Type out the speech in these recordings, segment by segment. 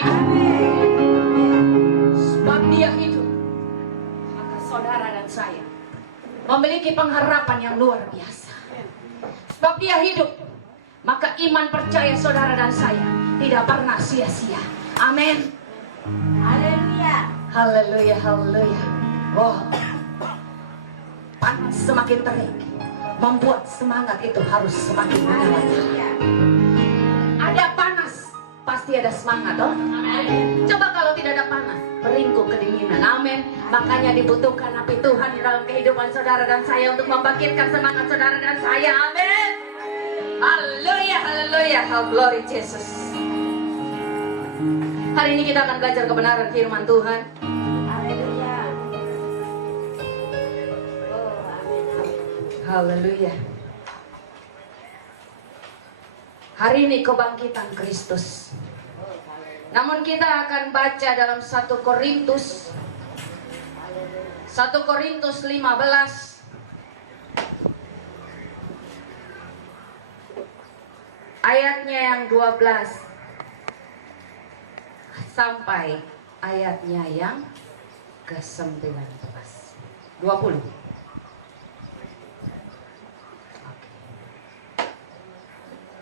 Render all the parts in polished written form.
hidup. Sebab dia hidup, maka saudara dan saya memiliki pengharapan yang luar biasa. Sebab dia hidup, maka iman percaya saudara dan saya tidak pernah sia-sia. Amin. Haleluya. Haleluya, haleluya. Wow. Panas semakin terik membuat semangat itu harus semakin menyala. Ada panas, pasti ada semangat, oh? Coba kalau tidak ada panas, beringkuk kedinginan. Amin. Makanya dibutuhkan api Tuhan di dalam kehidupan saudara dan saya untuk membangkitkan semangat saudara dan saya. Amin. Haleluya, haleluya. How glory Jesus. Hari ini kita akan belajar kebenaran firman Tuhan. Haleluya. Haleluya. Hari ini kebangkitan Kristus. Namun kita akan baca dalam 1 Korintus 15 ayatnya yang 12 sampai ayatnya yang ke-19. 20.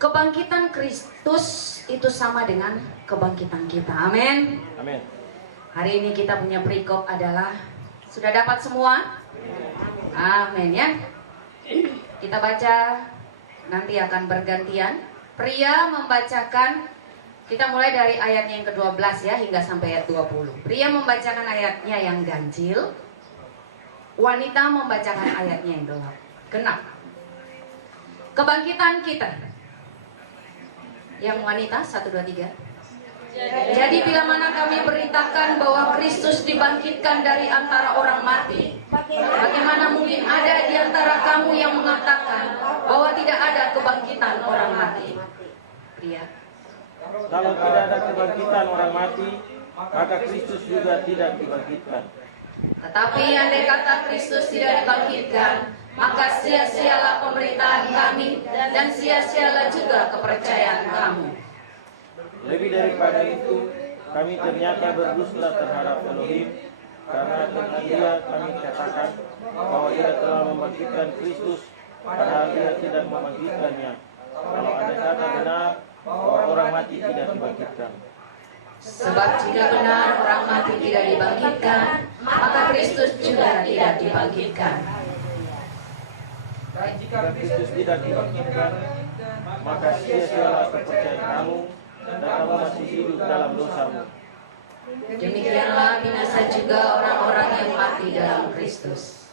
Kebangkitan Kristus itu sama dengan kebangkitan kita. Amin. Amin. Hari ini kita punya perikop adalah, sudah dapat semua? Amin ya. Kita baca, nanti akan bergantian. Pria membacakan, kita mulai dari ayatnya yang ke-12 ya, hingga sampai ayat 20. Pria membacakan ayatnya yang ganjil, wanita membacakan ayatnya yang genap. Kebangkitan kita. Yang wanita, 1, 2, 3. Jadi bila mana kami beritakan bahwa Kristus dibangkitkan dari antara orang mati, bagaimana mungkin ada di antara kamu yang mengatakan bahwa tidak ada kebangkitan orang mati? Pria. Kalau tidak ada kebangkitan orang mati, maka Kristus juga tidak dibangkitkan. Tetapi andai kata Kristus tidak dibangkitkan, maka sia-sialah pemberitaan kami dan sia-sialah juga kepercayaan kamu. Lebih daripada itu, kami ternyata berdusta terhadap Elohim, karena dengan Dia kami katakan bahwa Ia telah membangkitkan Kristus, padahal Ia tidak membangkitkannya. Kalau ada kata benar bahwa orang mati tidak dibangkitkan. Sebab jika benar orang mati tidak dibangkitkan, maka Kristus juga tidak dibangkitkan. Dan jika Kristus tidak dibangkitkan, maka sia-sialah kepercayaan kamu, dan kamu masih hidup dalam dosamu. Demikianlah binasa juga orang-orang yang mati dalam Kristus.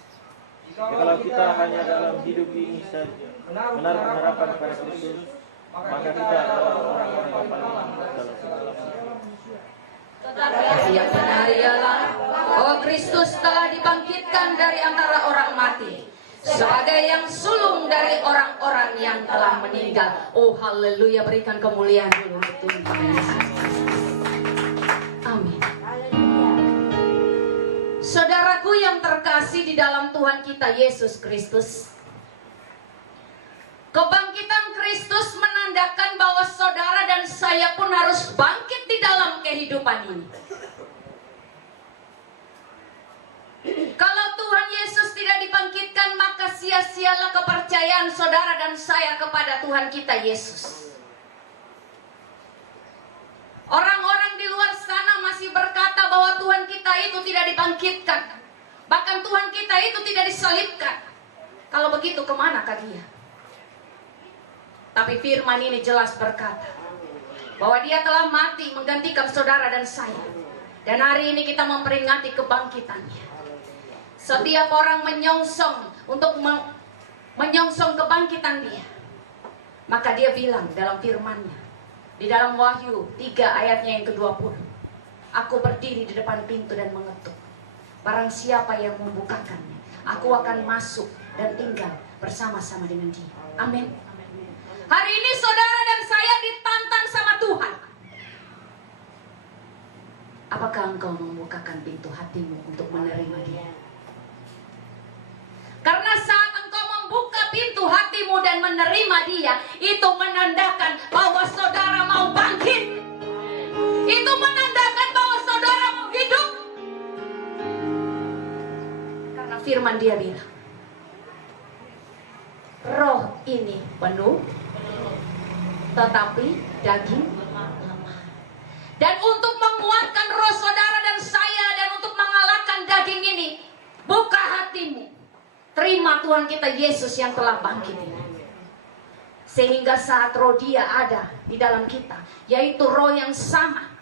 Kalau kita hanya dalam hidup ini saja menaruh pengharapan pada Kristus, maka kita adalah orang-orang yang paling lambat dalam segala sesuatu. Tapi yang benar ialah bahwa Kristus telah dibangkitkan dari antara orang mati, sebagai yang sulung dari orang-orang yang telah meninggal. Oh haleluya, berikan kemuliaan dulu untuk Tuhan Yesus. Amin. Saudaraku yang terkasih di dalam Tuhan kita Yesus Kristus, kebangkitan Kristus menandakan bahwa saudara dan saya pun harus bangkit di dalam kehidupan ini. Kalau Tuhan Yesus tidak dibangkitkan, maka sia-sialah kepercayaan saudara dan saya kepada Tuhan kita Yesus. Orang-orang di luar sana masih berkata bahwa Tuhan kita itu tidak dibangkitkan, bahkan Tuhan kita itu tidak disalibkan. Kalau begitu, kemanakah Dia? Tapi firman ini jelas berkata bahwa Dia telah mati menggantikan saudara dan saya. Dan hari ini kita memperingati kebangkitannya. Setiap orang menyongsong untuk menyongsong kebangkitan Dia, maka Dia bilang dalam firman-Nya di dalam Wahyu 3 ayatnya yang ke-20, aku berdiri di depan pintu dan mengetuk. Barang siapa yang membukakannya, aku akan masuk dan tinggal bersama-sama dengan Dia. Amin. Hari ini saudara dan saya ditantang sama Tuhan. Apakah engkau membukakan pintu hatimu untuk menerima Dia? Karena saat engkau membuka pintu hatimu dan menerima Dia, itu menandakan bahwa saudara mau bangkit. Itu menandakan firman dia bilang, roh ini penuh, tetapi daging lemah. Dan untuk menguatkan roh saudara dan saya, dan untuk mengalahkan daging ini, buka hatimu, terima Tuhan kita Yesus yang telah bangkit ini. Sehingga saat roh dia ada di dalam kita, yaitu roh yang sama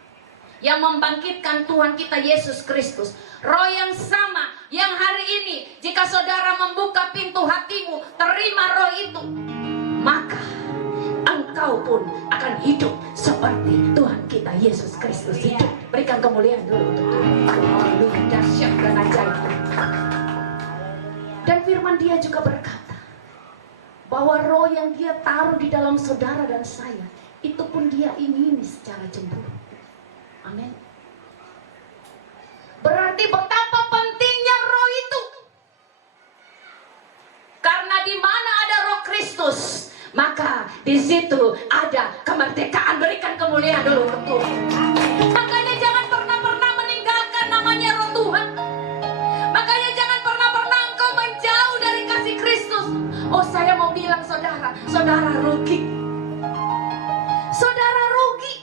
yang membangkitkan Tuhan kita Yesus Kristus, roh yang sama yang hari ini jika saudara membuka pintu hatimu, terima roh itu, maka engkau pun akan hidup seperti Tuhan kita Yesus Kristus hidup. Berikan kemuliaan dulu untuk Tuhan. Haleluya, dahsyat dan ajaib. Dan firman dia juga berkata bahwa roh yang dia taruh di dalam saudara dan saya, itu pun dia ingini secara cemburu. Amin. Berarti betapa pentingnya roh itu. Karena di mana ada roh Kristus, maka di situ ada kemerdekaan. Berikan kemuliaan dulu untuk Tuhan. Makanya jangan pernah meninggalkan namanya roh Tuhan. Makanya jangan pernah engkau menjauh dari kasih Kristus. Oh, saya mau bilang saudara rugi. Saudara rugi.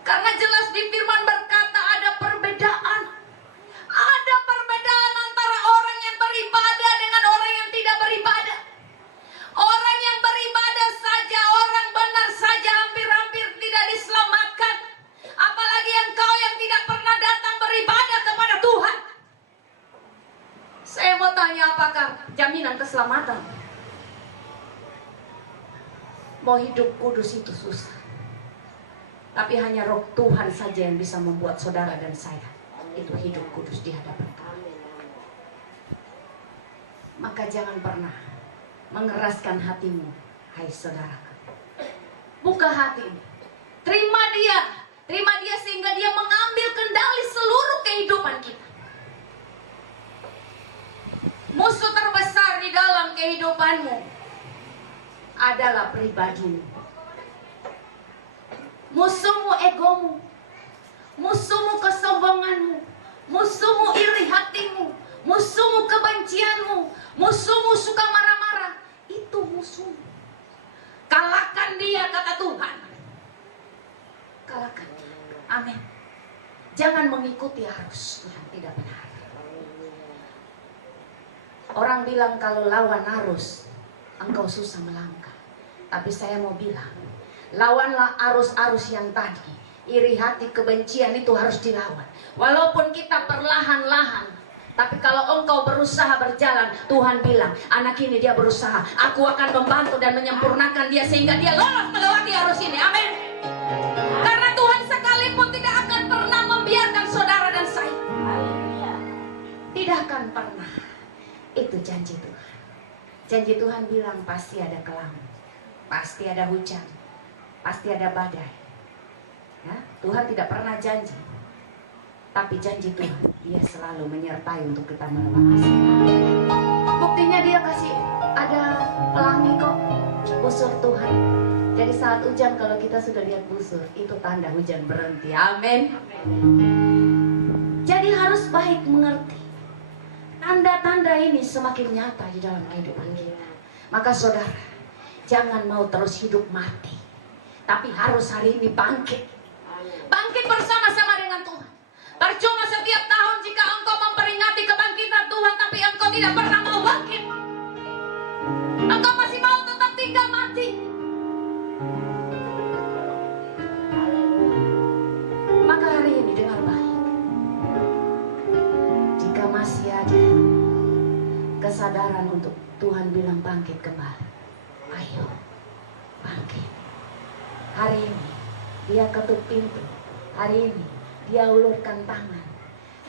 Karena jelas di firman berkata ada perbedaan. Ada perbedaan antara orang yang beribadah dengan orang yang tidak beribadah. Orang yang beribadah saja, orang benar saja hampir-hampir tidak diselamatkan. Apalagi engkau yang tidak pernah datang beribadah kepada Tuhan. Saya mau tanya, apakah jaminan keselamatan? Mau hidup kudus itu susah. Tapi hanya roh Tuhan saja yang bisa membuat saudara dan saya itu hidup kudus di hadapan Tuhan. Maka jangan pernah mengeraskan hatimu, hai saudara. Buka hati, terima dia sehingga dia mengambil kendali seluruh kehidupan kita. Musuh terbesar di dalam kehidupanmu adalah pribadimu. Musuhmu egomu, musuhmu kesombonganmu, musuhmu iri hatimu, musuhmu kebencianmu, musuhmu suka marah-marah. Itu musuh. Kalahkan dia, kata Tuhan. Kalahkan. Amin. Jangan mengikuti arus yang tidak benar. Orang bilang kalau lawan arus, engkau susah melangkah. Tapi saya mau bilang, lawanlah arus-arus yang tadi. Iri hati, kebencian itu harus dilawan. Walaupun kita perlahan-lahan, tapi kalau engkau berusaha berjalan, Tuhan bilang, anak ini dia berusaha, aku akan membantu dan menyempurnakan dia sehingga dia lolos melewati arus ini. Amin. Karena Tuhan sekalipun tidak akan pernah membiarkan saudara dan saya. Tidak akan pernah. Itu janji Tuhan. Janji Tuhan bilang pasti ada kelam, pasti ada hujan, pasti ada badai. Ya, Tuhan tidak pernah janji, tapi janji Tuhan dia selalu menyertai untuk kita melewati. Buktinya dia kasih ada pelangi kok, busur Tuhan. Jadi saat hujan kalau kita sudah lihat busur, itu tanda hujan berhenti. Amin. Jadi harus baik mengerti. Tanda-tanda ini semakin nyata di dalam kehidupan kita. Maka saudara, jangan mau terus hidup mati, tapi harus hari ini bangkit. Bangkit bersama-sama dengan Tuhan. Percuma setiap tahun jika engkau memperingati kebangkitan Tuhan, tapi engkau tidak pernah mau bangkit. Engkau masih mau tetap tinggal mati. Maka hari ini dengar baik. Jika masih ada kesadaran untuk Tuhan bilang bangkit kembali, ayo bangkit. Hari ini dia ketuk pintu. Hari ini dia ulurkan tangan.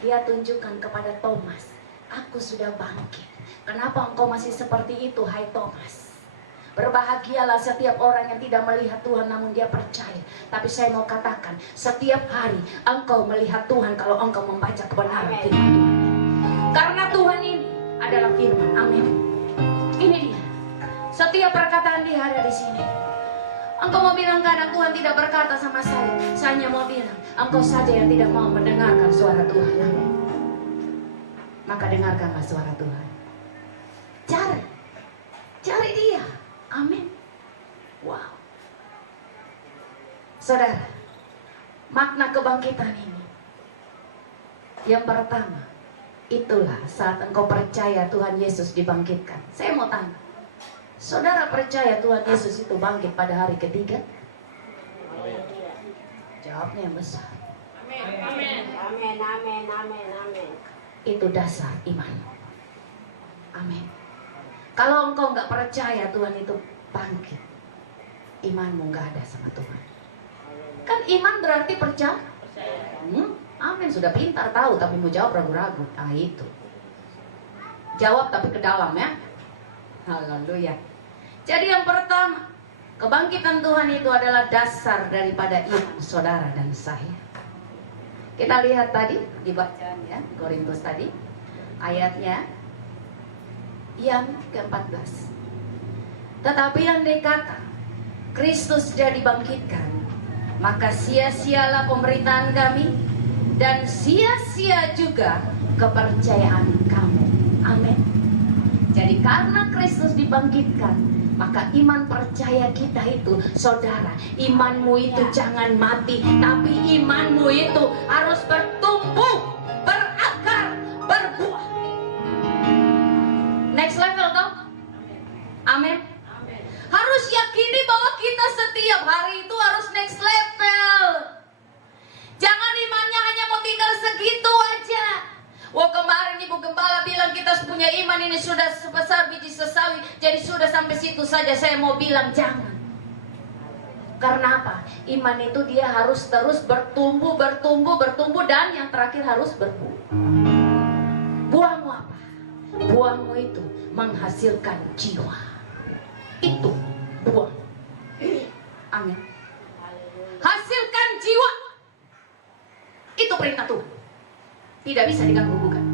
Dia tunjukkan kepada Thomas, aku sudah bangkit. Kenapa engkau masih seperti itu, hai Thomas? Berbahagialah setiap orang yang tidak melihat Tuhan namun dia percaya. Tapi saya mau katakan, setiap hari engkau melihat Tuhan kalau engkau membaca kebenaran firman Tuhan. Karena Tuhan ini adalah firman. Amin. Ini dia. Setiap perkataan dia ada di sini. Engkau mau bilang kadang Tuhan tidak berkata sama saya. Saya hanya mau bilang, engkau saja yang tidak mau mendengarkan suara Tuhan. Amin. maka dengarkanlah suara Tuhan. Cari dia. Amin. Wow. Saudara, makna kebangkitan ini, yang pertama, itulah saat engkau percaya Tuhan Yesus dibangkitkan. Saya mau tanya, saudara percaya Tuhan Yesus itu bangkit pada hari ketiga? Oh ya. Jawabnya yang besar. Amin. Amin. Itu dasar iman. Amin. Kalau engkau nggak percaya Tuhan itu bangkit, imanmu nggak ada sama Tuhan. Kan iman berarti percaya. Amin, sudah pintar tahu tapi mau jawab ragu-ragu. Nah itu. Jawab tapi ke dalam ya. Haleluya. Jadi yang pertama, kebangkitan Tuhan itu adalah dasar daripada iman saudara dan saya. Kita lihat tadi di bacaan ya, Korintus tadi, ayatnya yang ke-14. Tetapi yang dikata Kristus sudah dibangkitkan, maka sia-sialah pemberitaan kami dan sia-sia juga kepercayaan kamu. Amin. Jadi karena Kristus dibangkitkan, maka iman percaya kita itu, saudara, imanmu itu jangan mati, tapi imanmu itu harus bertumbuh, berakar, berbuah. Next level dong. Amin. Harus yakini bahwa kita setiap hari itu harus next level. Jangan imannya hanya mau tinggal segitu aja. Wah, kemarin Ibu Gembala bilang kita punya iman ini sudah sebesar biji sesawi, jadi sudah sampai situ saja. Saya mau bilang jangan. Karena apa? Iman itu dia harus terus bertumbuh dan yang terakhir harus berbuah. Buahmu apa? Buahmu itu menghasilkan jiwa. Itu buah. Amin. Hasilkan jiwa. Itu perintah Tuhan. Tidak bisa diganggu-gugat.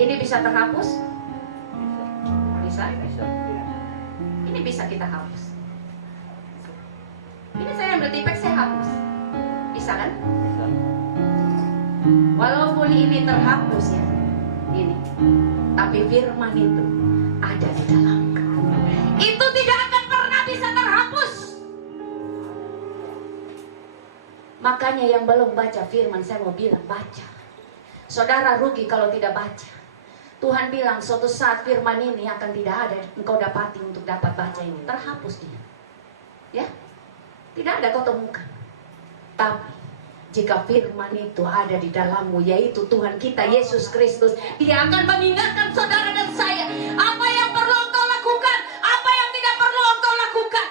Ini bisa terhapus? Bisa? Ini bisa kita hapus. Ini saya ambil tipek, saya hapus. Bisa kan? Bisa. Walaupun ini terhapus ya, ini, tapi firman itu ada di dalam. Itu tidak akan pernah bisa terhapus. Makanya yang belum baca firman, saya mau bilang baca. Saudara rugi kalau tidak baca. Tuhan bilang suatu saat firman ini akan tidak ada, engkau dapati untuk dapat baca ini, terhapus dia. Ya, tidak ada kau temukan. Tapi jika firman itu ada di dalammu, yaitu Tuhan kita Yesus Kristus, dia akan mengingatkan saudara dan saya apa yang perlu engkau lakukan, apa yang tidak perlu engkau lakukan.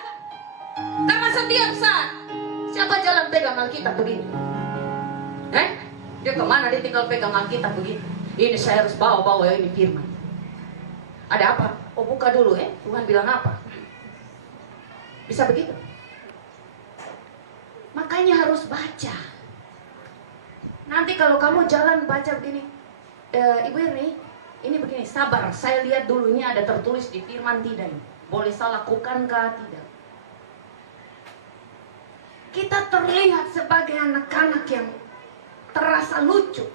Karena setiap saat, siapa jalan pegang Alkitab begini? Dia kemana dia tinggal pegang Alkitab begitu? Ini saya harus bawa ini firman. Ada apa? Oh, buka dulu ya. Tuhan bilang apa? Bisa begitu? Makanya harus baca. Nanti kalau kamu jalan baca begini, Ibu Irni, ini begini, sabar. Saya lihat dulu ini ada tertulis di firman tidak ini. Boleh saya lakukan kah tidak? Kita terlihat sebagai anak-anak yang terasa lucu.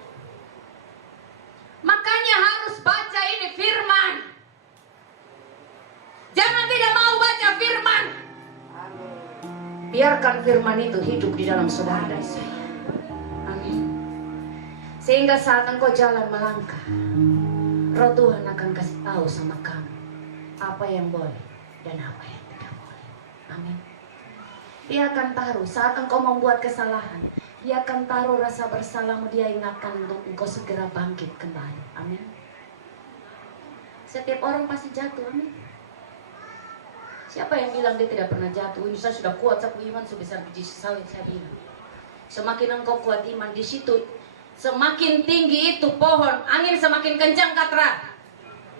Makanya harus baca ini firman. Jangan tidak mau baca firman. Biarkan firman itu hidup di dalam saudara dan saya. Amin. Sehingga saat engkau jalan melangkah, Roh Tuhan akan kasih tahu sama kamu apa yang boleh dan apa yang tidak boleh. Amin. Dia akan taruh saat engkau membuat kesalahan, dia akan taruh rasa bersalahmu, dia ingatkan untuk engkau segera bangkit kembali. Amin. Setiap orang pasti jatuh. Amin. Siapa yang bilang dia tidak pernah jatuh? Ini saya sudah kuat, saya punya iman sebesar biji sawit, saya bilang. Semakin engkau kuat iman di situ, semakin tinggi itu pohon, angin semakin kencang katra.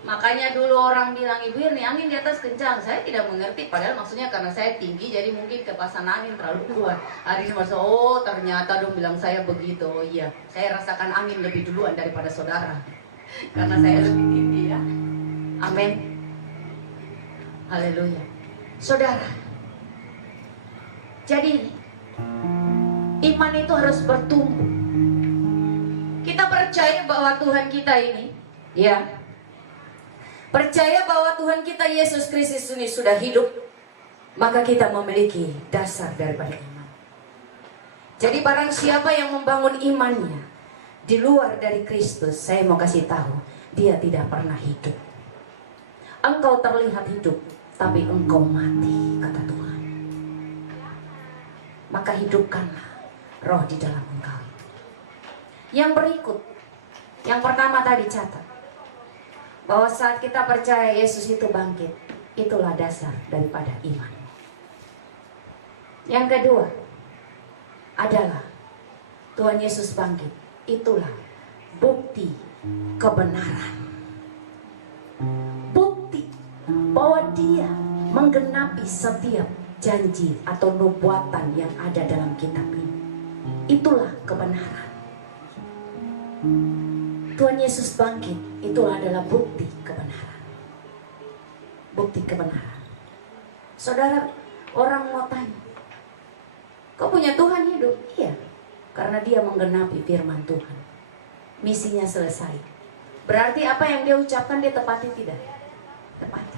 Makanya dulu orang bilang, Ibu Irni angin di atas kencang. Saya tidak mengerti, padahal maksudnya karena saya tinggi, jadi mungkin kepasan angin terlalu kuat. Hari ini masuk, oh ternyata dong bilang saya begitu. Oh iya, saya rasakan angin lebih duluan daripada saudara, karena saya lebih tinggi ya. Amin. Haleluya. Saudara, jadi Iman itu harus bertumbuh. Kita percaya bahwa Tuhan kita ini, ya, percaya bahwa Tuhan kita Yesus Kristus ini sudah hidup, maka kita memiliki dasar daripada iman. Jadi barang siapa yang membangun imannya di luar dari Kristus, saya mau kasih tahu, dia tidak pernah hidup. Engkau terlihat hidup, tapi engkau mati, kata Tuhan. Maka hidupkanlah roh di dalam engkau. Yang berikut, yang pertama tadi catat, bahwa saat kita percaya Yesus itu bangkit, itulah dasar daripada iman. Yang kedua adalah Tuhan Yesus bangkit, itulah bukti kebenaran. Bukti bahwa dia menggenapi setiap janji atau nubuatan yang ada dalam kitab ini. Itulah kebenaran. Tuhan Yesus bangkit, itulah adalah bukti kebenaran. Bukti kebenaran. Saudara, orang mau tanya, kau punya Tuhan hidup? Iya, karena dia menggenapi firman Tuhan. Misinya selesai. Berarti apa yang dia ucapkan dia tepati tidak? Tepati.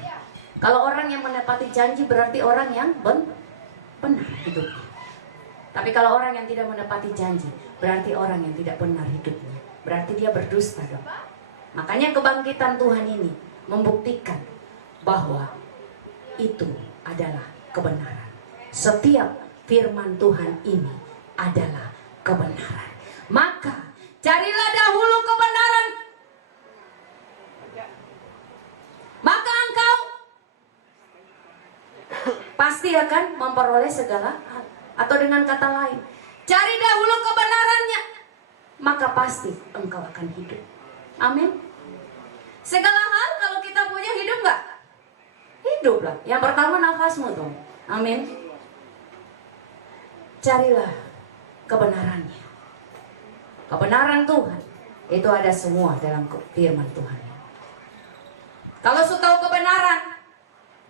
Kalau orang yang menepati janji berarti orang yang benar hidupnya. Tapi kalau orang yang tidak menepati janji berarti orang yang tidak benar hidupnya. Berarti dia berdusta dong. Makanya kebangkitan Tuhan ini membuktikan bahwa itu adalah kebenaran. Setiap firman Tuhan ini adalah kebenaran. Maka carilah dahulu kebenaran, maka engkau pasti akan memperoleh segala hal. Atau dengan kata lain, cari dahulu kebenarannya, maka pasti engkau akan hidup. Amin. Segala hal kalau kita punya hidup gak? Hiduplah. Yang pertama nafasmu dong. Amin. Carilah kebenarannya. Kebenaran Tuhan itu ada semua dalam firman Tuhan. Kalau sudah tahu kebenaran,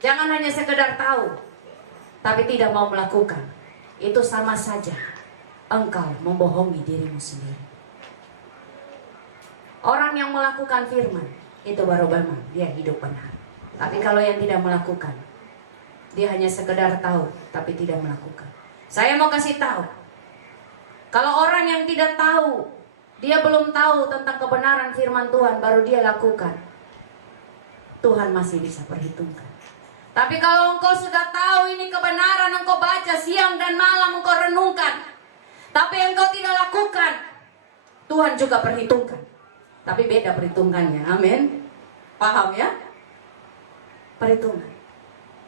jangan hanya sekedar tahu, tapi tidak mau melakukan. Itu sama saja engkau membohongi dirimu sendiri. Orang yang melakukan firman itu baru benar, dia hidup benar. Tapi kalau yang tidak melakukan, dia hanya sekedar tahu tapi tidak melakukan. Saya mau kasih tahu, kalau orang yang tidak tahu, dia belum tahu tentang kebenaran firman Tuhan, baru dia lakukan, Tuhan masih bisa perhitungkan. Tapi kalau engkau sudah tahu ini kebenaran, engkau baca siang dan malam, engkau renungkan, tapi engkau tidak lakukan, Tuhan juga perhitungkan. Tapi beda perhitungannya, amin. Paham ya? Perhitungan.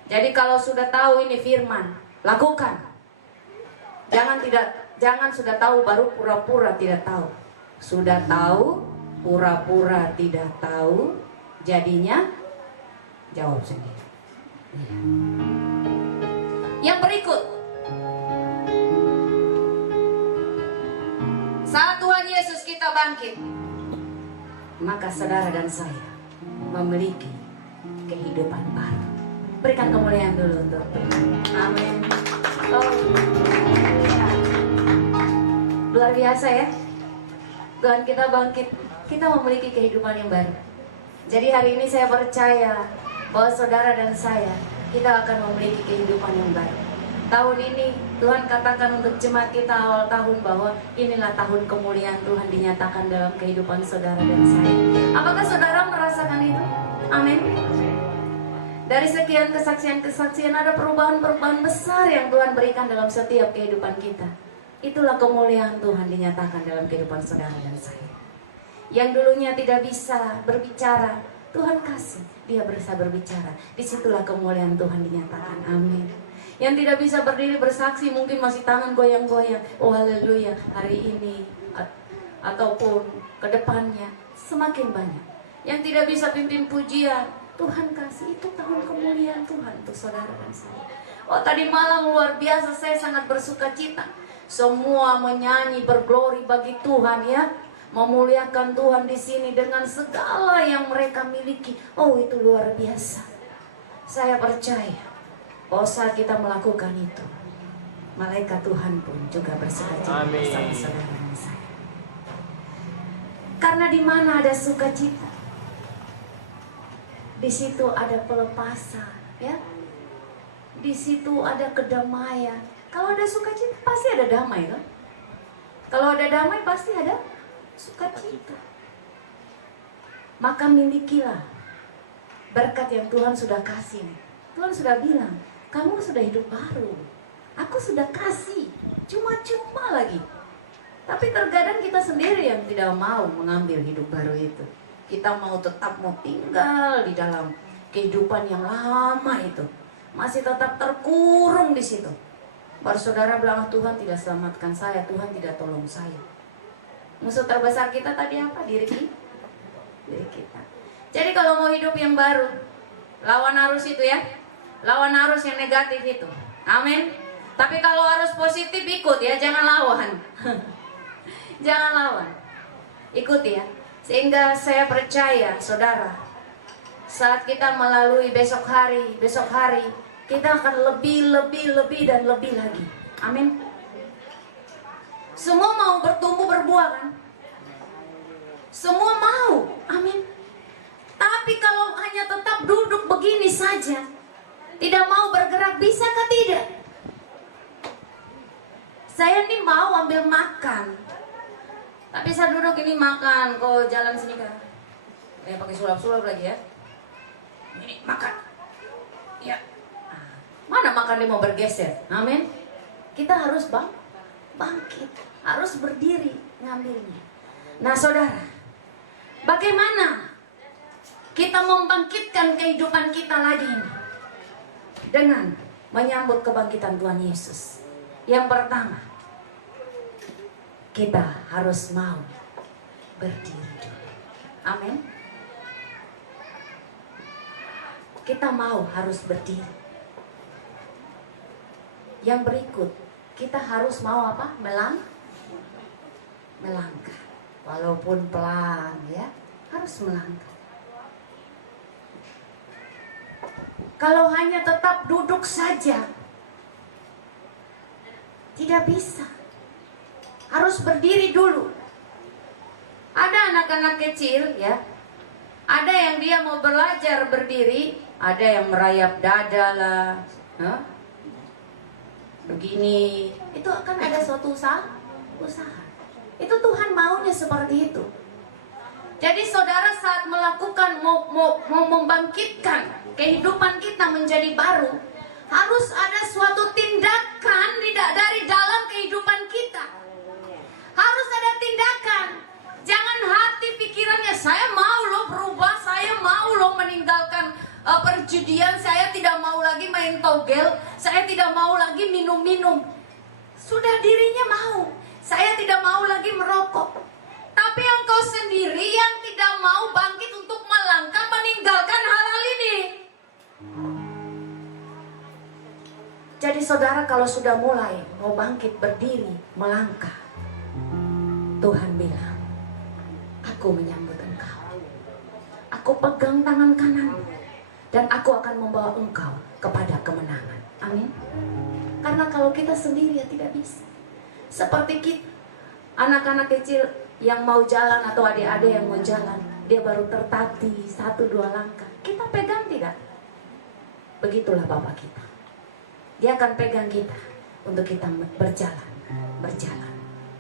Jadi kalau sudah tahu ini firman, lakukan. Jangan sudah tahu baru pura-pura tidak tahu. Sudah tahu, pura-pura tidak tahu, jadinya jawab sendiri. Yang berikut, saat Tuhan Yesus kita bangkit, maka saudara dan saya memiliki kehidupan baru. Berikan kemuliaan dulu untuk Tuhan. Amin. Oh, luar biasa ya. Tuhan kita bangkit, kita memiliki kehidupan yang baru. Jadi hari ini saya percaya bahwa saudara dan saya, kita akan memiliki kehidupan yang baru. Tahun ini Tuhan katakan untuk jemaat kita awal tahun bahwa inilah tahun kemuliaan Tuhan dinyatakan dalam kehidupan saudara dan saya. Apakah saudara merasakan itu? Amin. Dari sekian kesaksian-kesaksian ada perubahan-perubahan besar yang Tuhan berikan dalam setiap kehidupan kita. Itulah kemuliaan Tuhan dinyatakan dalam kehidupan saudara dan saya. Yang dulunya tidak bisa berbicara, Tuhan kasih dia bisa berbicara. Disitulah kemuliaan Tuhan dinyatakan. Amin. Yang tidak bisa berdiri bersaksi, mungkin masih tangan goyang-goyang. Oh haleluya, hari ini ataupun ke depannya semakin banyak. Yang tidak bisa pimpin pujian, Tuhan kasih. Itu tahun kemuliaan Tuhan untuk saudara dan saya. Oh tadi malam luar biasa, saya sangat bersuka cita. Semua menyanyi berglori bagi Tuhan ya. Memuliakan Tuhan di sini dengan segala yang mereka miliki. Oh itu luar biasa. Saya percaya bahwa saat kita melakukan itu, malaikat Tuhan pun juga bersukacita Amin. bersama saudara dan saya. Karena di mana ada sukacita, di situ ada pelepasan, ya. Di situ ada kedamaian. Kalau ada sukacita pasti ada damai, kan? Kalau ada damai pasti ada sukacita. Maka milikilah berkat yang Tuhan sudah kasih. Tuhan sudah bilang, kamu sudah hidup baru. Aku sudah kasih, cuma-cuma lagi. Tapi terkadang kita sendiri yang tidak mau mengambil hidup baru itu. Kita tetap mau tinggal di dalam kehidupan yang lama itu. Masih tetap terkurung di situ. Baru saudara bilang, Tuhan tidak selamatkan saya, Tuhan tidak tolong saya. Musuh terbesar kita tadi apa? Diri kita. Jadi kalau mau hidup yang baru, lawan arus itu ya. Lawan arus yang negatif itu. Amin. Tapi kalau arus positif ikut ya, jangan lawan. Jangan lawan. Ikuti ya. Sehingga saya percaya saudara, saat kita melalui besok hari, kita akan lebih dan lebih lagi. Amin. Semua mau bertumbuh berbuah kan? Semua mau. Amin. Tapi kalau hanya tetap duduk begini saja, tidak mau bergerak, bisakah tidak? Saya nih mau ambil makan, tapi saya duduk ini makan, kok jalan sini kan? Pakai sulap-sulap lagi ya. Ini makan. Ya. Mana makan dia mau bergeser? Amin. Kita harus bangkit, harus berdiri ngambilnya. Nah saudara, bagaimana kita membangkitkan kehidupan kita lagi ini? Dengan menyambut kebangkitan Tuhan Yesus. Yang pertama, kita harus mau berdiri dulu. Amin. Kita harus berdiri. Yang berikut, kita harus mau apa? Melangkah. Walaupun pelan ya, harus melangkah. Kalau hanya tetap duduk saja, tidak bisa. Harus berdiri dulu. Ada anak-anak kecil ya, ada yang dia mau belajar berdiri, ada yang merayap dada lah, begini. Itu akan ada suatu usaha. Itu Tuhan maunya seperti itu. Jadi saudara saat melakukan mau membangkitkan kehidupan kita menjadi baru, harus ada suatu tindakan dari dalam kehidupan kita. Harus ada tindakan. Jangan hati pikirannya, saya mau loh berubah, saya mau loh meninggalkan perjudian, saya tidak mau lagi main togel, saya tidak mau lagi minum-minum. Sudah dirinya mau, saya tidak mau lagi merokok. Tapi engkau sendiri yang tidak mau bangkit untuk melangkah meninggalkan hal-hal ini. Jadi saudara kalau sudah mulai mau bangkit berdiri melangkah, Tuhan bilang, aku menyambut engkau. Aku pegang tangan kanan dan aku akan membawa engkau kepada kemenangan. Amin. Karena kalau kita sendiri ya tidak bisa. Seperti kita, anak-anak kecil yang mau jalan atau adik-adik yang mau jalan, dia baru tertatih 1-2 langkah. Kita pegang tidak? Begitulah Bapak kita. Dia akan pegang kita untuk kita berjalan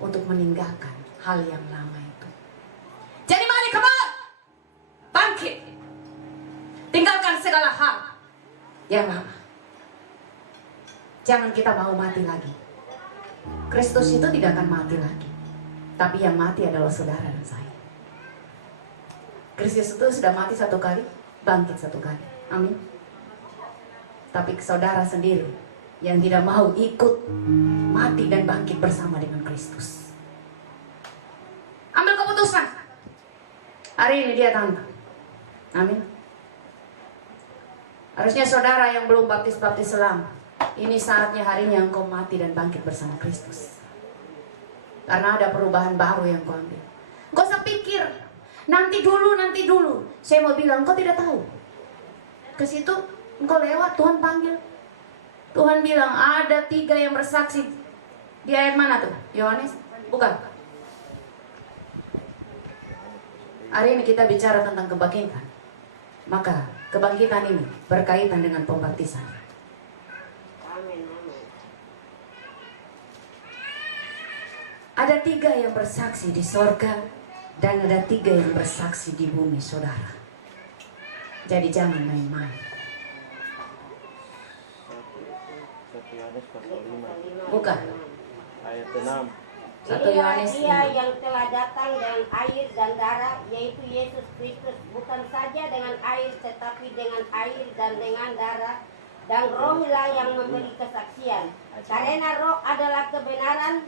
untuk meninggalkan hal yang lama itu. Jadi mari kembali, bangkit, tinggalkan segala hal yang lama. Jangan kita mau mati lagi. Kristus itu tidak akan mati lagi, tapi yang mati adalah saudara dan saya. Kristus itu sudah mati 1 kali, bangkit 1 kali. Amin. Tapi saudara sendiri yang tidak mau ikut mati dan bangkit bersama dengan Kristus. Ambil keputusan. Hari ini dia tantang. Amin. Harusnya saudara yang belum baptis selam, ini saatnya harinya engkau mati dan bangkit bersama Kristus. Karena ada perubahan baru yang kau ambil. Gak usah pikir, nanti dulu. Saya mau bilang, engkau tidak tahu. Ke situ engkau lewat, Tuhan panggil. Tuhan bilang ada 3 yang bersaksi. Di ayat mana tuh? Yohanes? Bukan. Hari ini kita bicara tentang kebangkitan. Maka kebangkitan ini berkaitan dengan pembaptisan. Amin, amin. Ada 3 yang bersaksi di sorga dan ada 3 yang bersaksi di bumi, saudara. Jadi jangan main-main. 1 Yohanes pasal 5 Bukan. ayat 6. 1 Yohanes Dia 5. yang telah datang dengan air dan darah, yaitu Yesus Kristus, bukan saja dengan air, tetapi dengan air dan dengan darah, dan rohlah yang memberi kesaksian. Karena roh adalah kebenaran.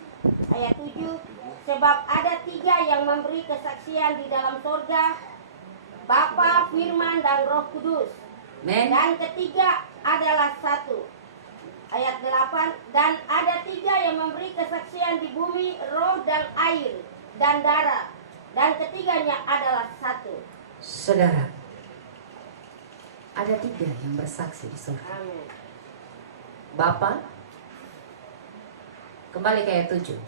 Ayat 7, sebab ada 3 yang memberi kesaksian di dalam sorga, Bapa, Firman, dan Roh Kudus. Men. Dan ketiga adalah satu. Ayat 8, dan ada 3 yang memberi kesaksian di bumi, roh dan air dan darah, dan ketiganya adalah satu. Saudara, ada 3 yang bersaksi di sorga. Amin. Bapa, kembali ke ayat 7.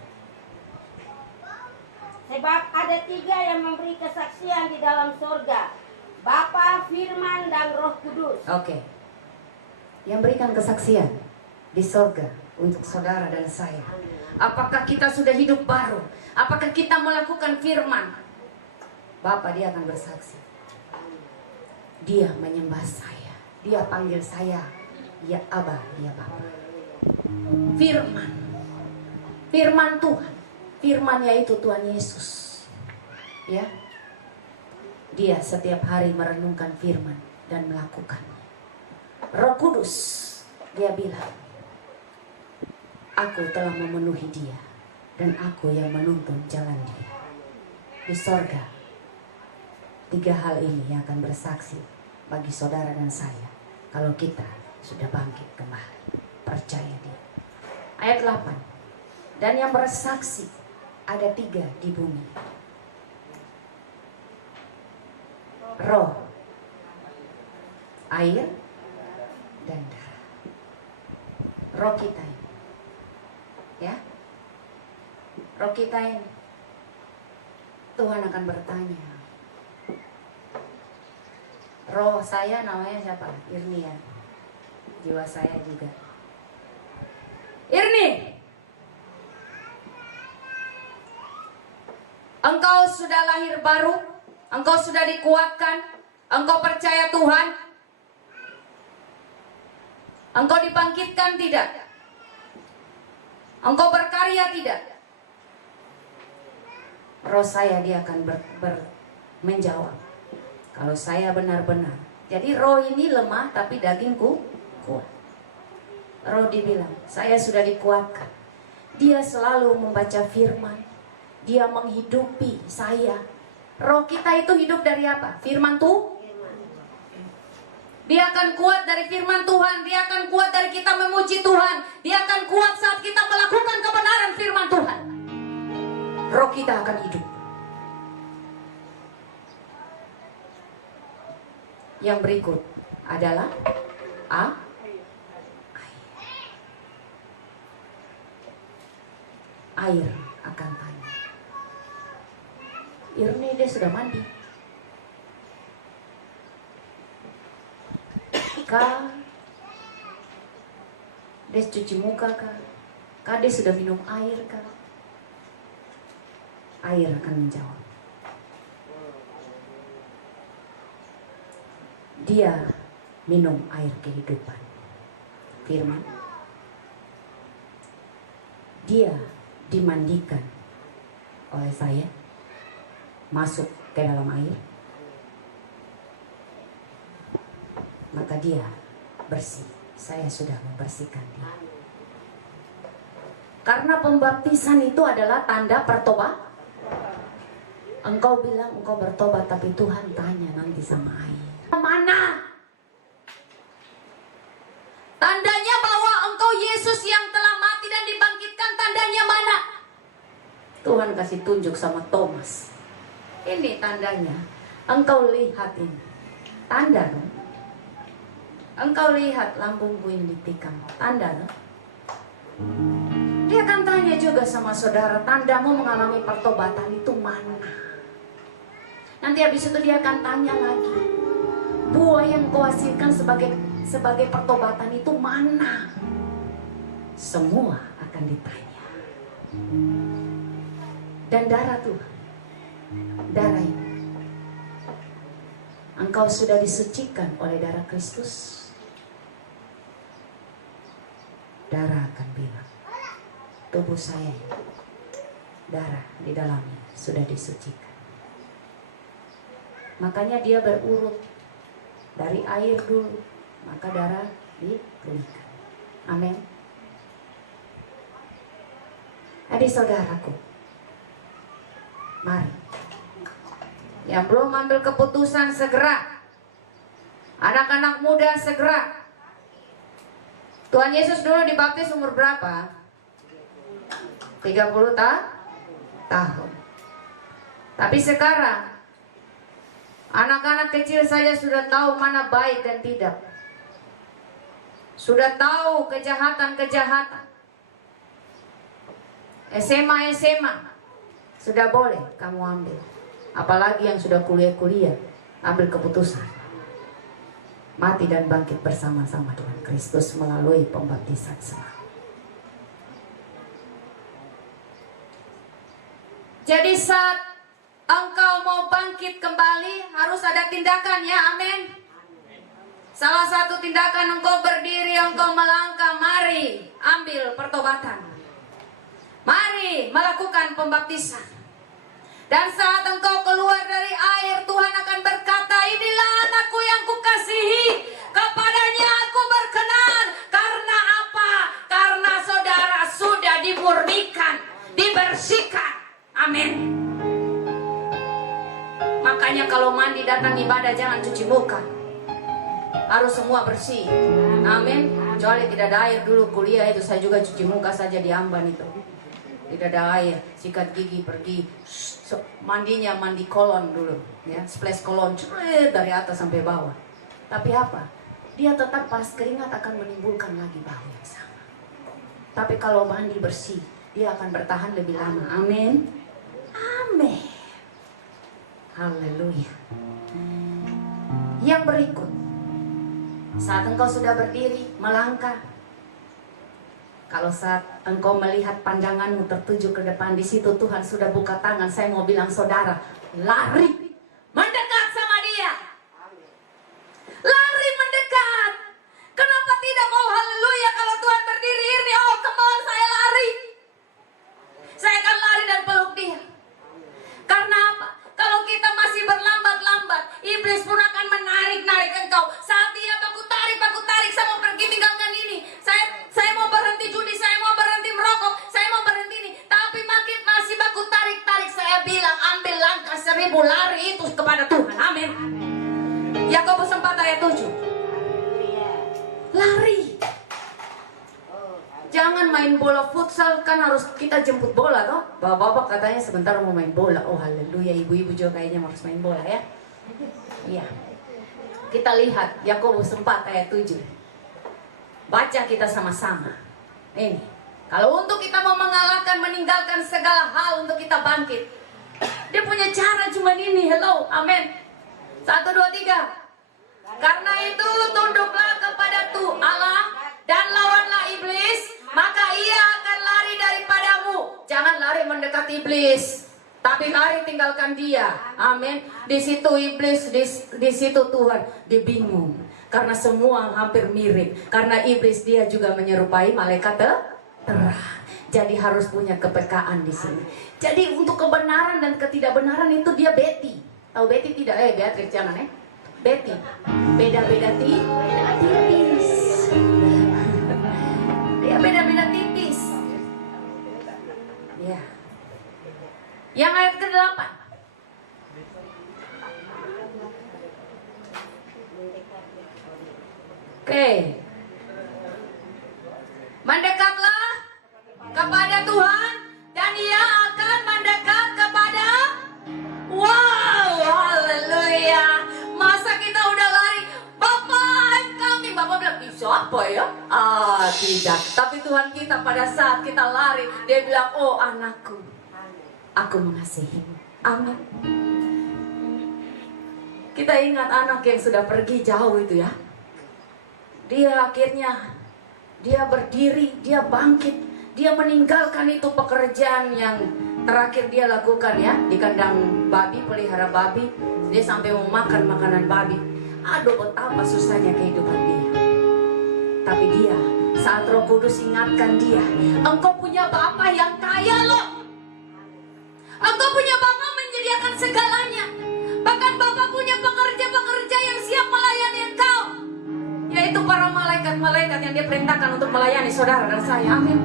Sebab ada 3 yang memberi kesaksian di dalam sorga, Bapa, Firman, dan Roh Kudus. Oke. Yang berikan kesaksian di sorga untuk saudara dan saya. Apakah kita sudah hidup baru? Apakah kita melakukan firman? Bapa, dia akan bersaksi. Dia menyembah saya. Dia panggil saya, ya Abah, ya Bapa. Firman. Firman Tuhan. Firman yaitu Tuhan Yesus. Ya. Dia setiap hari merenungkan firman dan melakukannya. Roh Kudus, dia bilang, aku telah memenuhi dia dan aku yang menuntun jalan dia. Di sorga, 3 hal ini yang akan bersaksi bagi saudara dan saya kalau kita sudah bangkit kembali. Percaya dia. Ayat 8. Dan yang bersaksi ada 3 di bumi. Roh, air, dan darah. Roh kita ini. Ya, roh kita ini Tuhan akan bertanya. Roh saya namanya siapa? Irni ya. Jiwa saya juga. Irni, engkau sudah lahir baru, engkau sudah dikuatkan, engkau percaya Tuhan, engkau dibangkitkan tidak? Engkau berkarya tidak? Roh saya dia akan menjawab. Kalau saya benar-benar. Jadi roh ini lemah tapi dagingku kuat. Roh dibilang, saya sudah dikuatkan. Dia selalu membaca firman. Dia menghidupi saya. Roh kita itu hidup dari apa? Firman Tuhan. Dia akan kuat dari firman Tuhan. Dia akan kuat dari kita memuji Tuhan. Dia akan kuat saat kita melakukan kebenaran firman Tuhan. Roh kita akan hidup. Yang berikut adalah air akan tanya. Irni dia sudah mandi. Kak, dia cuci muka kak? Kak, dia sudah minum air kak? Air akan menjawab. Dia minum air kehidupan. Firman. Dia dimandikan oleh saya. Masuk ke dalam air. Maka dia bersih. Saya sudah membersihkan dia. Karena pembaptisan itu adalah tanda pertobatan. Engkau bilang engkau bertobat, tapi Tuhan tanya nanti sama air. Mana? Tandanya bahwa engkau Yesus yang telah mati dan dibangkitkan, tandanya mana? Tuhan kasih tunjuk sama Thomas. Ini tandanya. Engkau lihat ini. Tanda dong. Engkau lihat lambung buin ditikam, tanda no? Dia akan tanya juga sama saudara, tandamu mengalami pertobatan itu mana? Nanti habis itu dia akan tanya lagi, buah yang kau hasilkan sebagai pertobatan itu mana? Semua akan ditanya. Dan darah Tuhan, darah ini, engkau sudah disucikan oleh darah Kristus. Darah akan bilang, tubuh saya, darah di dalamnya sudah disucikan. Makanya dia berurut dari air dulu, maka darah dipulihkan. Amin. Adik saudaraku, mari. Yang belum ambil keputusan segera. Anak-anak muda segera. Tuhan Yesus dulu dibaptis umur berapa? 30 tahun. Tapi sekarang anak-anak kecil saja sudah tahu mana baik dan tidak. Sudah tahu kejahatan-kejahatan. SMA sudah boleh kamu ambil. Apalagi yang sudah kuliah-kuliah, ambil keputusan. Mati dan bangkit bersama-sama dengan Kristus melalui pembaptisan selalu. Jadi saat engkau mau bangkit kembali, harus ada tindakan ya, amin. Salah satu tindakan engkau berdiri, engkau melangkah, mari ambil pertobatan. Mari melakukan pembaptisan. Dan saat engkau keluar dari air, Tuhan akan berkata, inilah anakku yang kukasihi, kepadanya aku berkenan. Karena apa? Karena saudara sudah dimurnikan, dibersihkan. Amin. Makanya kalau mandi datang ibadah jangan cuci muka. Harus semua bersih. Amin. Kecuali tidak ada air dulu kuliah itu, saya juga cuci muka saja di Amban itu. Tidak ada air, sikat gigi pergi, mandinya mandi kolon dulu, ya, splash kolon dari atas sampai bawah. Tapi apa? Dia tetap pas keringat akan menimbulkan lagi bau yang sama. Tapi kalau mandi bersih, dia akan bertahan lebih lama. Amin. Amin. Haleluya. Yang berikut, saat engkau sudah berdiri, melangkah. Kalau saat engkau melihat pandanganmu tertuju ke depan, di situ Tuhan sudah buka tangan. Saya mau bilang saudara, lari, mendekat sama dia. Lari mendekat. Kenapa tidak? Oh haleluya, kalau Tuhan berdiri ini, oh come on, saya lari. Saya akan lari dan peluk dia. Karena apa? Kalau kita masih berlambat-lambat, iblis pun akan menarik-narik engkau. Saat dia baku tarik, saya mau pergi tinggalkan ini. Saya mau berhenti judi, saya mau berhenti merokok, saya mau berhenti ini. Tapi makin masih baku tarik, saya bilang ambil langkah 1000, lari itu kepada Tuhan. Amin. Yakobus 4 ayat 7. Lari. Jangan main bola futsal, kan harus kita jemput bola toh. Bapak-bapak katanya sebentar mau main bola. Oh haleluya, ibu-ibu juga kayaknya harus main bola ya. Iya. Kita lihat Yakobus 4 ayat 7. Baca kita sama-sama. Ini. Kalau untuk kita mau mengalahkan, meninggalkan segala hal untuk kita bangkit, dia punya cara cuma ini. Hello, amin. 1, 2, 3. Karena itu tunduklah kepada Allah dan lawanlah iblis, maka ia akan lari daripadamu. Jangan lari mendekat iblis, tapi lari tinggalkan dia. Amin. Di situ iblis, di situ Tuhan, dia bingung. Karena semua hampir mirip. Karena iblis dia juga menyerupai malaikat terang. Jadi harus punya kepekaan di sini. Jadi untuk kebenaran dan ketidakbenaran itu dia Betty. Tahu Betty tidak? Beatrice jangan Betty. Beda-beda tipis. Dia beda-beda tipis. Ya. Yang ayat ke-8. Oke. Mendekatlah kepada Tuhan dan Ia akan mendekat kepada. Wow, haleluya. Masa kita udah lari, Bapak, kami Bapak apa ya? Tidak. Tapi Tuhan kita pada saat kita lari, dia bilang, oh anakku, aku mengasihimu. Amin. Kita ingat anak yang sudah pergi jauh itu ya. Dia akhirnya, dia berdiri, dia bangkit, dia meninggalkan itu pekerjaan yang terakhir dia lakukan ya. Di kandang babi, pelihara babi. Dia sampai mau makan makanan babi. Aduh, betapa susahnya kehidupan dia. Tapi dia, saat Roh Kudus ingatkan dia, engkau punya Bapa yang kaya loh. Engkau punya Bapa menyediakan segalanya. Bahkan Bapa punya pekerja-pekerja yang siap melayani engkau, yaitu para malaikat-malaikat yang dia perintahkan untuk melayani saudara dan saya. Amin.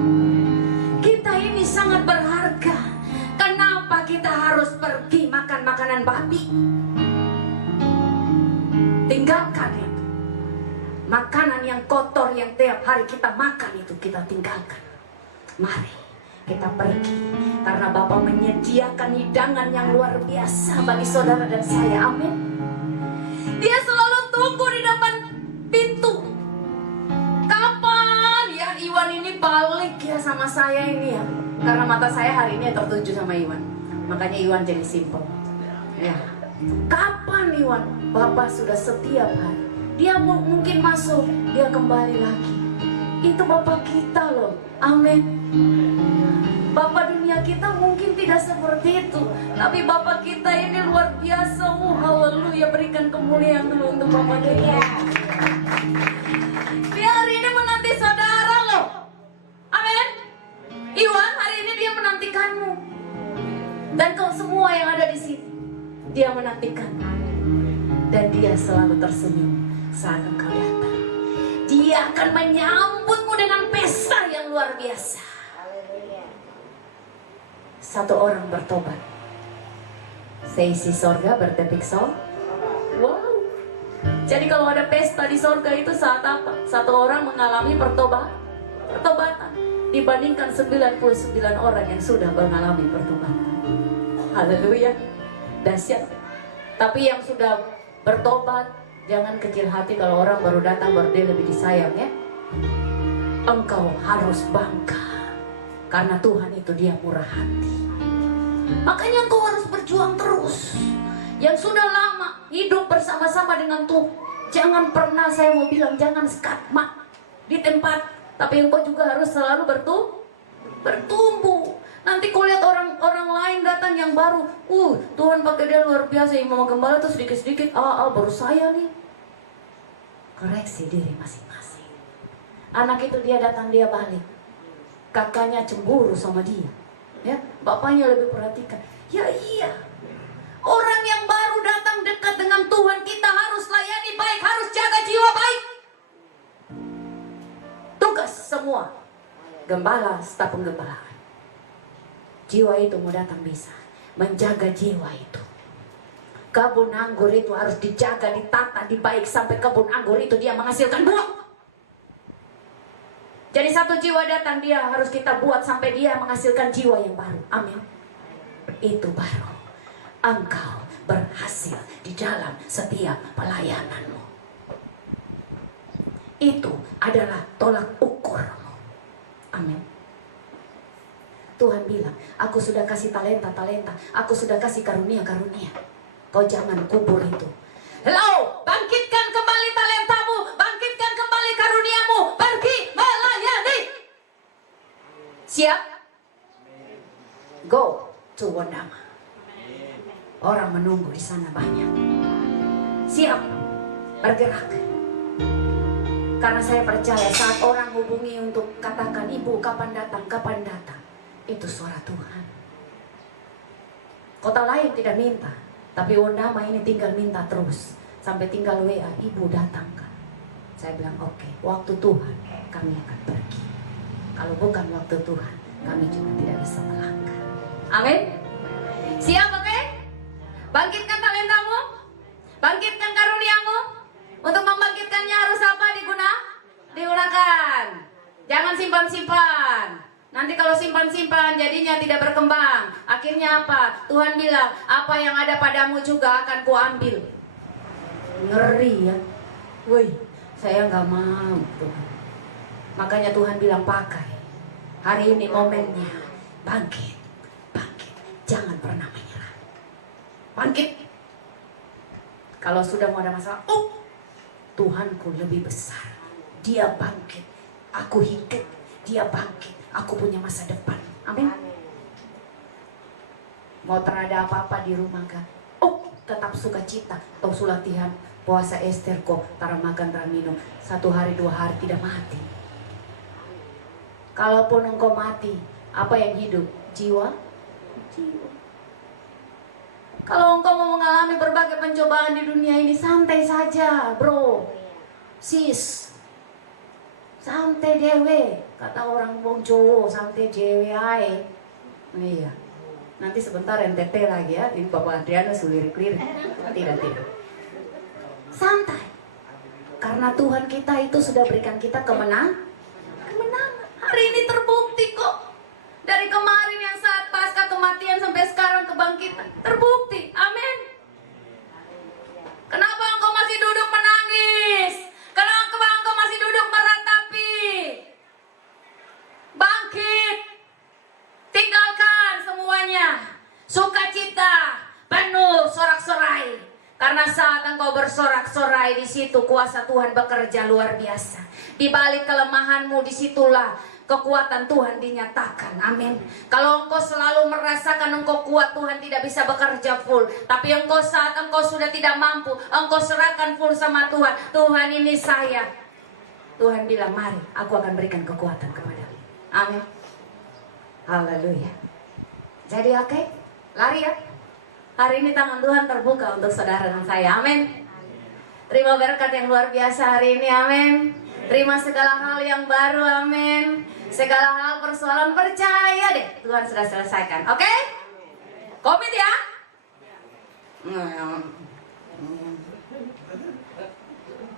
Kita ini sangat berharga. Kenapa kita harus pergi makan makanan babi? Tinggalkan itu. Makanan yang kotor yang tiap hari kita makan itu kita tinggalkan. Mari kita pergi, karena Bapa menyediakan hidangan yang luar biasa bagi saudara dan saya. Amin. Dia selalu tunggu di depan pintu. Kapan ya Iwan ini balik ya sama saya ini ya? Karena mata saya hari ini tertuju sama Iwan. Makanya Iwan jadi simpel. Ya. Kapan Iwan? Bapak sudah setiap hari. Dia mungkin masuk, dia kembali lagi. Itu Bapak kita loh. Amin. Bapak dunia kita mungkin tidak seperti itu, tapi Bapak kita ini luar biasa. Haleluya, berikan kemuliaan dulu untuk Bapak kita. Dia hari ini menanti saudara loh. Amin. Iwan, hari ini dia menantikanmu. Dan kau semua yang ada di sini, dia menantikan. Dan dia selalu tersenyum saat engkau datang. Dia akan menyambutmu dengan pesta yang luar biasa. Satu orang bertobat, seisi sorga bertepik sol. Wow. Jadi kalau ada pesta di sorga itu saat apa? Satu orang mengalami pertobatan dibandingkan 99 orang yang sudah mengalami pertobatan. Haleluya. Dahsyat. Tapi yang sudah bertobat, jangan kecil hati kalau orang baru datang baru dia lebih disayang ya. Engkau harus bangga, karena Tuhan itu dia murah hati. Makanya engkau harus berjuang terus. Yang sudah lama hidup bersama-sama dengan Tuhan, jangan pernah, saya mau bilang, jangan skakmat di tempat. Tapi engkau juga harus selalu bertumbuh. Nanti kau lihat orang lain datang yang baru, Tuhan pakai dia luar biasa, imam gembala tuh sedikit-sedikit, baru saya nih. Koreksi diri masing-masing. Anak itu dia datang, dia balik. Kakaknya cemburu sama dia, ya, bapaknya lebih perhatikan. Ya iya, orang yang baru datang dekat dengan Tuhan, kita harus layani baik, harus jaga jiwa baik. Tugas semua gembala, staf penggembalaan. Jiwa itu mau datang bisa menjaga jiwa itu. Kebun anggur itu harus dijaga, ditata, dibaik sampai kebun anggur itu dia menghasilkan buah. Jadi satu jiwa datang, dia harus kita buat sampai dia menghasilkan jiwa yang baru. Amin. Itu baru engkau berhasil di dalam setiap pelayananmu. Itu adalah tolak ukurmu. Amin. Tuhan bilang, aku sudah kasih talenta-talenta, aku sudah kasih karunia-karunia. Kau jangan kubur itu. Hello, bangkitkan kembali talentamu, bangkitkan kembali karuniamu, pergi melayani. Siap? Go to Wondama. Orang menunggu di sana banyak. Siap? Bergerak. Karena saya percaya saat orang hubungi untuk katakan, ibu kapan datang, itu suara Tuhan. Kota lain tidak minta, tapi Wondama ini tinggal minta terus. Sampai tinggal WA, ibu datang kan. Saya bilang oke, waktu Tuhan kami akan pergi. Kalau bukan waktu Tuhan, kami juga tidak bisa melangkah. Amin. Siap, oke? Bangkitkan talentamu, bangkitkan karuniamu. Untuk membangkitkannya harus apa digunakan. Jangan simpan-simpan. Nanti kalau simpan-simpan jadinya tidak berkembang. Akhirnya apa? Tuhan bilang, apa yang ada padamu juga akan kuambil. Ngeri ya. Woi, saya nggak mau Tuhan. Makanya Tuhan bilang pakai. Hari ini momennya. Bangkit. Bangkit. Jangan pernah menyerah. Bangkit. Kalau sudah mau ada masalah, Tuhanku lebih besar. Dia bangkit. Aku hidup. Dia bangkit. Aku punya masa depan. Amin. Mau terada apa-apa di rumah kan? Tetap sukacita. Tau sulatihan puasa Ester kok. Tara makan, tara minum. 1 hari 2 hari tidak mati. Kalaupun engkau mati, apa yang hidup? Jiwa? Jiwa. Kalau engkau mau mengalami berbagai pencobaan di dunia ini, santai saja, bro. Sis. Santai dewe. Kata orang wong Jawa, santai dewe ae. Iya. Nanti sebentar NTT lagi ya. Ini Bapak Adriana sulirik-lirik. Tidak. Santai. Karena Tuhan kita itu sudah berikan kita kemenangan. Hari ini terbukti kok. Dari kemarin yang saat pasca kematian sampai sekarang kebangkitan. Terbukti. Amin. Kenapa engkau masih duduk menangis? Kenapa engkau masih duduk meratapi? Bangkit. Tinggalkan semuanya. Sukacita. Penuh sorak-sorai. Karena saat engkau bersorak-sorai, di situ kuasa Tuhan bekerja luar biasa. Di balik kelemahanmu, disitulah kekuatan Tuhan dinyatakan. Amin. Kalau engkau selalu merasakan engkau kuat, Tuhan tidak bisa bekerja full. Tapi engkau saat engkau sudah tidak mampu, engkau serahkan full sama Tuhan. Tuhan, ini saya. Tuhan bilang, mari aku akan berikan kekuatan kepadamu. Amin. Haleluya. Jadi oke, lari ya. Hari ini tangan Tuhan terbuka untuk saudara dan saya. Amin. Terima berkat yang luar biasa hari ini. Amin. Terima segala hal yang baru. Amin. Segala hal persoalan, percaya deh Tuhan sudah selesaikan. Oke? Komit ya.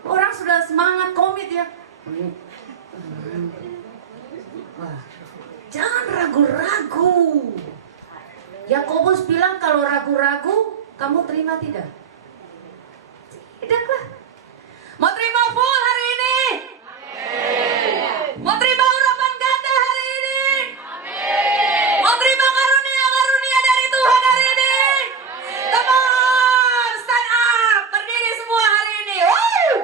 Orang sudah semangat komit ya. Wah. Jangan ragu-ragu. Yakobus bilang kalau ragu-ragu, kamu terima tidak? Tidaklah. Mau terima full hari ini? Amin. Mau terima urapan ganda hari ini? Amin. Mau terima karunia-karunia dari Tuhan hari ini? Amin. Come on, stand up, berdiri semua hari ini. Woo!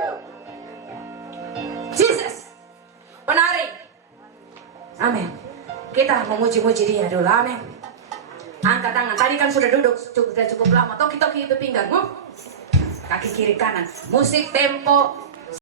Jesus, penari. Amin. Kita memuji-muji Dia dulu. Amin. Angkat tangan. Tadi kan sudah duduk sudah cukup lama. Toki-toki itu pinggangmu. Kaki kiri kanan. Musik tempo